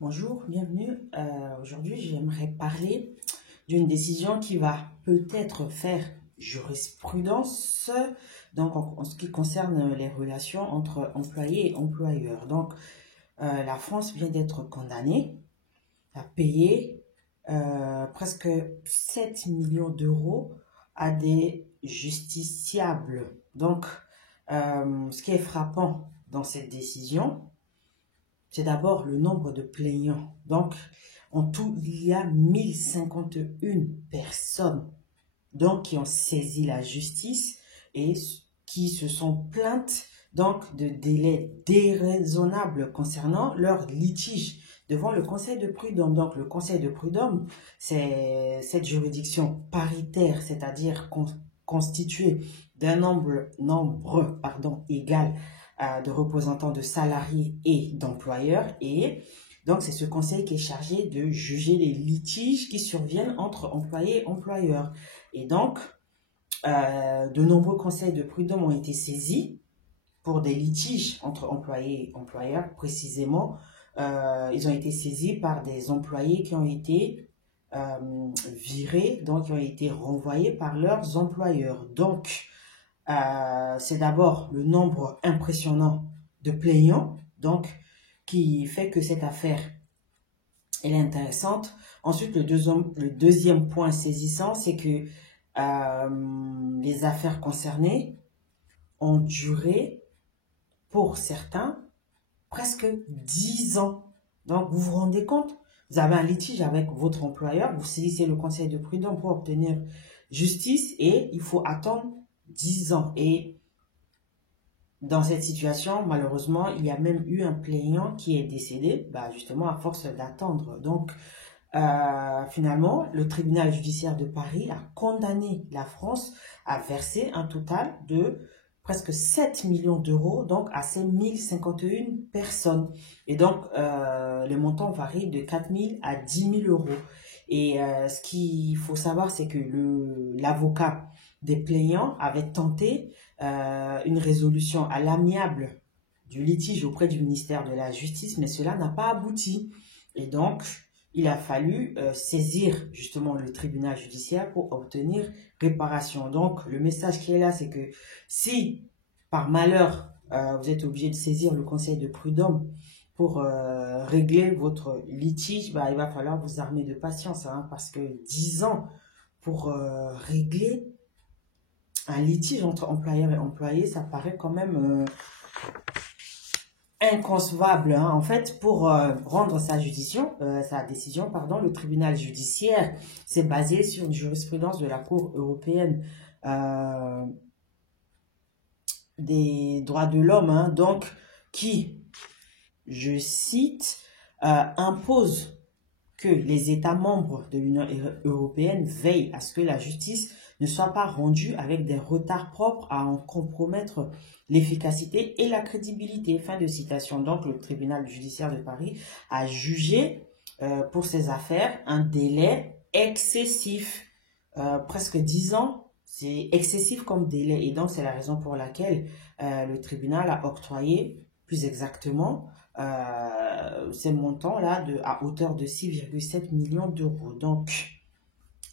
Bonjour, bienvenue. Aujourd'hui, j'aimerais parler d'une décision qui va peut-être faire jurisprudence, donc en ce qui concerne les relations entre employés et employeurs. Donc, la France vient d'être condamnée à payer presque 7 millions d'euros à des justiciables. Donc, ce qui est frappant dans cette décision, c'est d'abord le nombre de plaignants. Donc, en tout, il y a 1051 personnes donc, qui ont saisi la justice et qui se sont plaintes donc, de délais déraisonnables concernant leur litige devant le Conseil de prud'homme. Donc, le Conseil de prud'homme, c'est cette juridiction paritaire, c'est-à-dire constituée d'un nombre égal de représentants de salariés et d'employeurs. Et donc, c'est ce conseil qui est chargé de juger les litiges qui surviennent entre employés et employeurs. Et donc, de nombreux conseils de prud'homme ont été saisis pour des litiges entre employés et employeurs. Précisément, ils ont été saisis par des employés qui ont été virés, donc qui ont été renvoyés par leurs employeurs. Donc, c'est d'abord le nombre impressionnant de plaignants, donc qui fait que cette affaire elle est intéressante. Ensuite, le deuxième point saisissant, c'est que les affaires concernées ont duré, pour certains, presque 10 ans. Donc, vous vous rendez compte? Vous avez un litige avec votre employeur, vous saisissez le conseil de prud'homme pour obtenir justice et il faut attendre 10 ans. Et dans cette situation, malheureusement, il y a même eu un plaignant qui est décédé, justement à force d'attendre. Donc, finalement, le tribunal judiciaire de Paris a condamné la France à verser un total de presque 7 millions d'euros donc à ces 1051 personnes. Et donc, le montant varie de 4 000 à 10 000 euros. Et ce qu'il faut savoir, c'est que l'avocat des plaignants avait tenté une résolution à l'amiable du litige auprès du ministère de la Justice, mais cela n'a pas abouti. Et donc, il a fallu saisir justement le tribunal judiciaire pour obtenir réparation. Donc, le message qui est là, c'est que si, par malheur, vous êtes obligé de saisir le conseil de prud'homme pour régler votre litige, il va falloir vous armer de patience, parce que 10 ans pour régler un litige entre employeur et employé, ça paraît quand même inconcevable. En fait, pour rendre sa décision, le tribunal judiciaire s'est basé sur une jurisprudence de la Cour européenne des droits de l'homme, donc qui, je cite, impose que les États membres de l'Union européenne veillent à ce que la justice ne soit pas rendue avec des retards propres à en compromettre l'efficacité et la crédibilité. Fin de citation. Donc, le tribunal judiciaire de Paris a jugé pour ces affaires un délai excessif. Presque 10 ans, c'est excessif comme délai. Et donc, c'est la raison pour laquelle le tribunal a octroyé, plus exactement, ces montants-là à hauteur de 6,7 millions d'euros. Donc,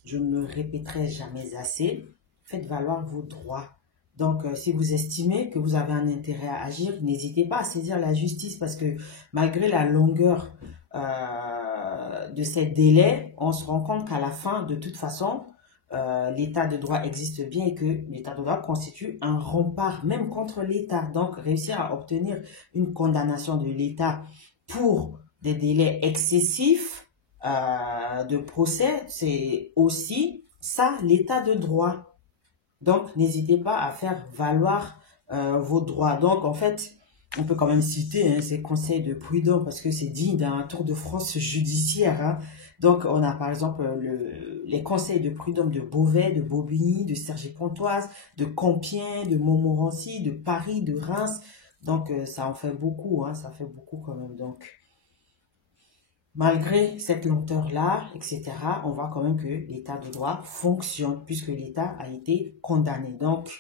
je ne me répéterai jamais assez, faites valoir vos droits. Donc, si vous estimez que vous avez un intérêt à agir, n'hésitez pas à saisir la justice parce que malgré la longueur de ces délais, on se rend compte qu'à la fin, de toute façon, l'état de droit existe bien et que l'état de droit constitue un rempart même contre l'état. Donc, réussir à obtenir une condamnation de l'état pour des délais excessifs de procès, c'est aussi ça l'état de droit. Donc, n'hésitez pas à faire valoir vos droits. Donc, en fait, on peut quand même citer ces conseils de prud'homme parce que c'est digne d'un tour de France judiciaire. Donc, on a par exemple les conseils de prud'homme de Beauvais, de Bobigny, de Cergy-Pontoise, de Compiègne, de Montmorency, de Paris, de Reims. Donc, ça en fait beaucoup, ça fait beaucoup quand même. Donc, malgré cette lenteur-là, etc., on voit quand même que l'état de droit fonctionne puisque l'État a été condamné. Donc,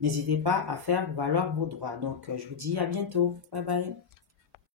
n'hésitez pas à faire valoir vos droits. Donc, je vous dis à bientôt. Bye bye.